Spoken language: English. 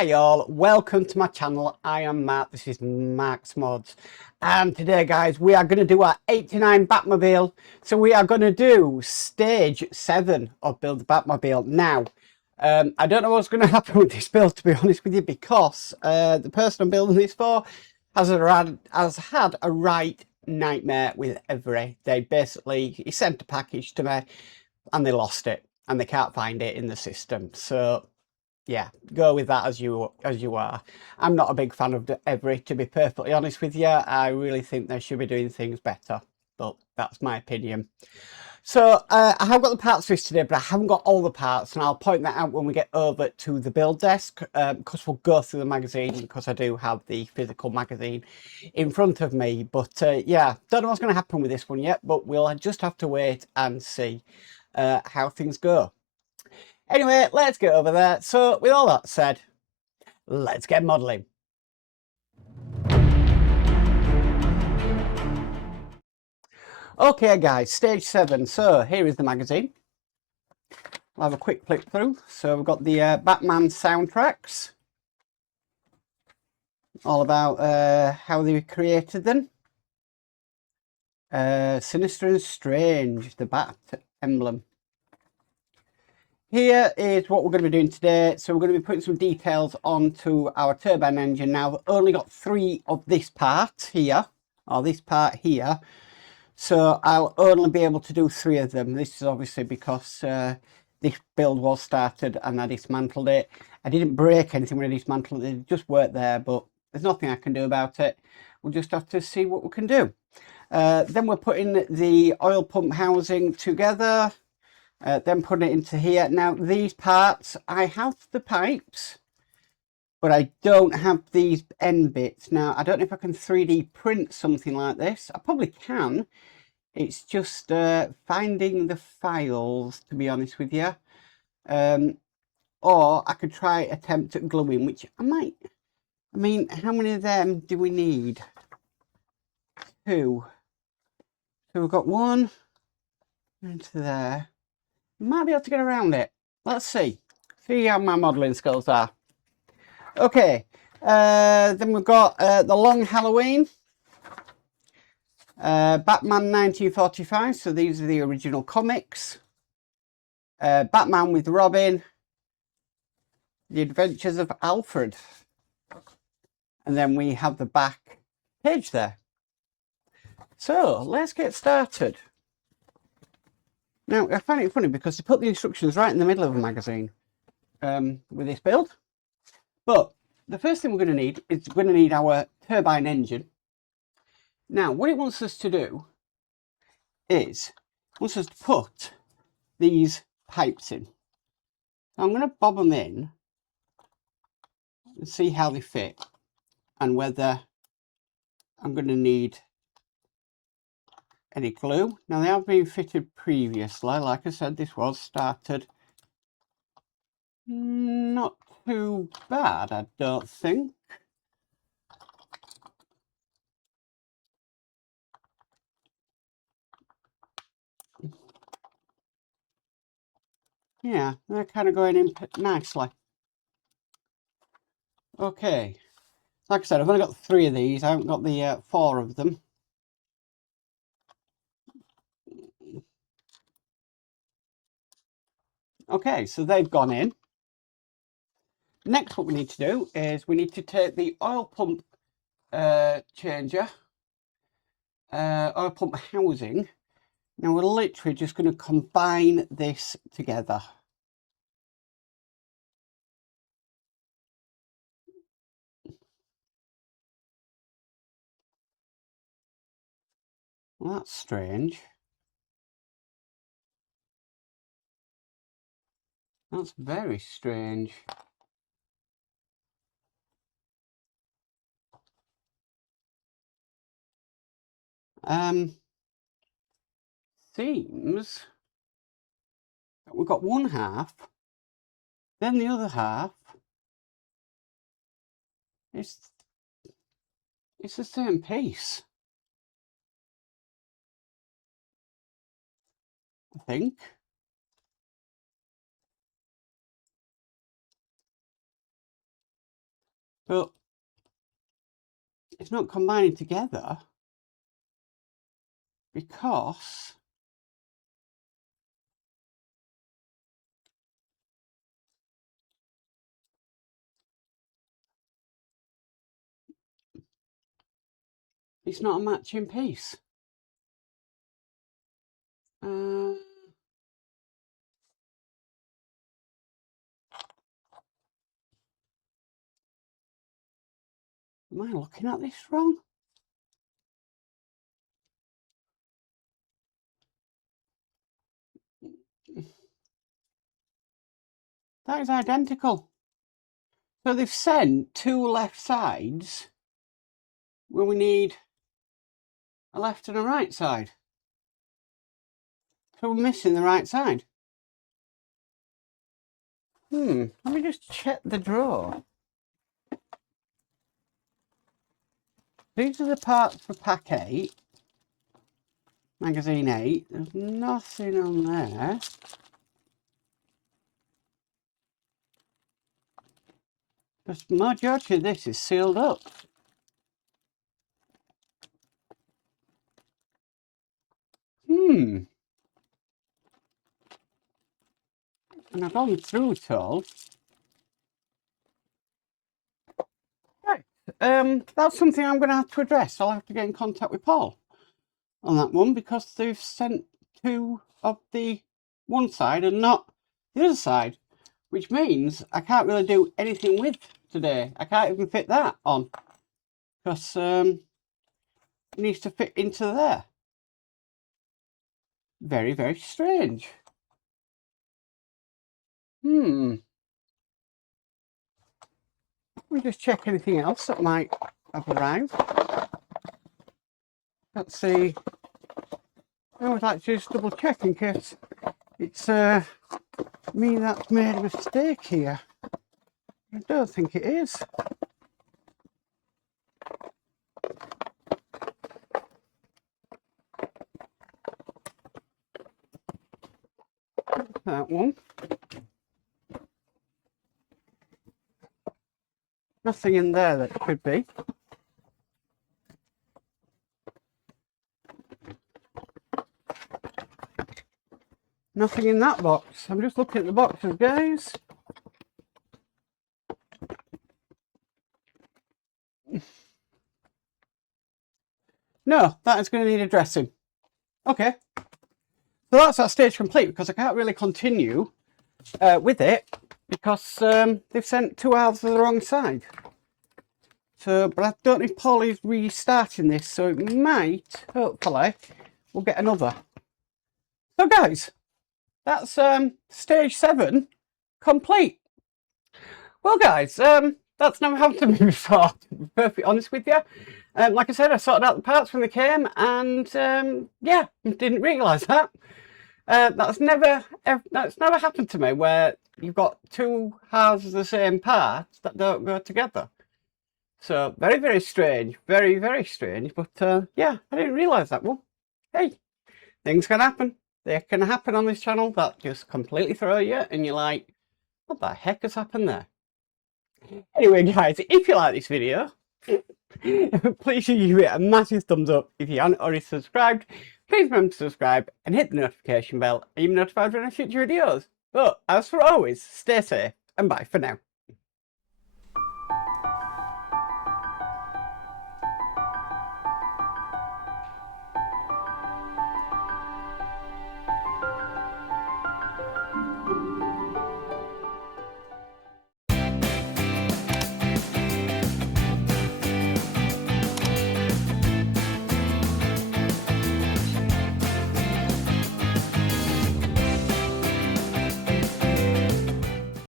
Hi all, welcome to my channel. I am Matt, this is Mark's Mods, and today guys we are going to do our 89 Batmobile. So we are going to do stage 7 of Build the Batmobile. Now I don't know what's going to happen with this build, to be honest with you, because the person I'm building this for has had a right nightmare with every. He sent a package to me and they lost it and they can't find it in the system. So yeah, go with that as you are. I'm not a big fan of Every, to be perfectly honest with you. I really think they should be doing things better, but that's my opinion. So I have got the parts for this today, but I haven't got all the parts, and I'll point that out when we get over to the build desk, because we'll go through the magazine, because I do have the physical magazine in front of me. But yeah, don't know what's going to happen with this one yet, but we'll just have to wait and see how things go. Anyway, let's get over there. So with all that said, let's get modelling. Okay guys, stage 7. So here is the magazine. I'll have a quick flick through. So we've got the Batman soundtracks. All about how they created them. Sinister and Strange, the Bat emblem. Here is what we're going to be doing today. So we're going to be putting some details onto our turbine engine. Now, I've only got 3 of this part here, or this part here. So I'll only be able to do 3 of them. This is obviously because this build was started and I dismantled it. I didn't break anything when I dismantled it. It just worked there, but there's nothing I can do about it. We'll just have to see what we can do. Then we're putting the oil pump housing together. Then putting it into here. Now these parts, I have the pipes, but I don't have these end bits. Now I don't know if I can 3D print something like this. I probably can. It's just finding the files, to be honest with you. Or I could try attempt at gluing, which I might. I mean, how many of them do we need? 2. So we've got 1 into there. Might be able to get around it. Let's see. See how my modelling skills are. Okay. Then we've got the Long Halloween. Batman 1945. So these are the original comics. Batman with Robin. The Adventures of Alfred. And then we have the back page there. So let's get started. Now, I find it funny because they put the instructions right in the middle of the magazine with this build. But the first thing we're going to need is we're going to need our turbine engine. Now, what it wants us to do is it wants us to put these pipes in. So I'm going to bob them in and see how they fit and whether I'm going to need any glue. Now, they have been fitted previously. Like I said, this was started not too bad, I don't think. Yeah, they're kind of going in nicely. Okay, like I said, I've only got 3 of these. I haven't got the 4 of them. Okay, so they've gone in. Next, what we need to do is we need to take the oil pump changer, oil pump housing. Now we're literally just going to combine this together. Well, that's strange. That's very strange. Seems that we've got one half, then the other half. It's the same piece, I think. But it's not combining together because it's not a matching piece. Am I looking at this wrong? That is identical. So they've sent two left sides when we need a left and a right side. So we're missing the right side. Let me just check the drawer. These are the parts for pack 8, magazine 8. There's nothing on there. The majority of this is sealed up. And I've gone through it all. Right. That's something I'm going to have to address. I'll have to get in contact with Paul on that one because they've sent two of the one side and not the other side, which means I can't really do anything with today. I can't even fit that on because it needs to fit into there. Very, very strange. Let me just check anything else that might have arrived. Let's see. I would like to just double check in case it's me that's made a mistake here. I don't think it is. That one. Nothing in there that could be. Nothing in that box. I'm just looking at the boxes, guys. No, that is going to need addressing. Okay. So that's that stage complete because I can't really continue with it because they've sent two halves of the wrong side. So, but I don't know if Paul is restarting this, so it might, hopefully, we'll get another. So guys, that's stage 7 complete. Well guys, that's never happened to me before, to be perfectly honest with you. Like I said, I sorted out the parts when they came and yeah, didn't realise that. That's never happened to me where you've got two halves of the same part that don't go together. So very, very strange, very, very strange. But yeah, I didn't realise that one. Hey, things can happen. They can happen on this channel that just completely throw you and you're like, what the heck has happened there? Anyway, guys, if you like this video, please give it a massive thumbs up. If you haven't already subscribed, please remember to subscribe and hit the notification bell and you'll be notified when I future videos. But as for always, stay safe and bye for now.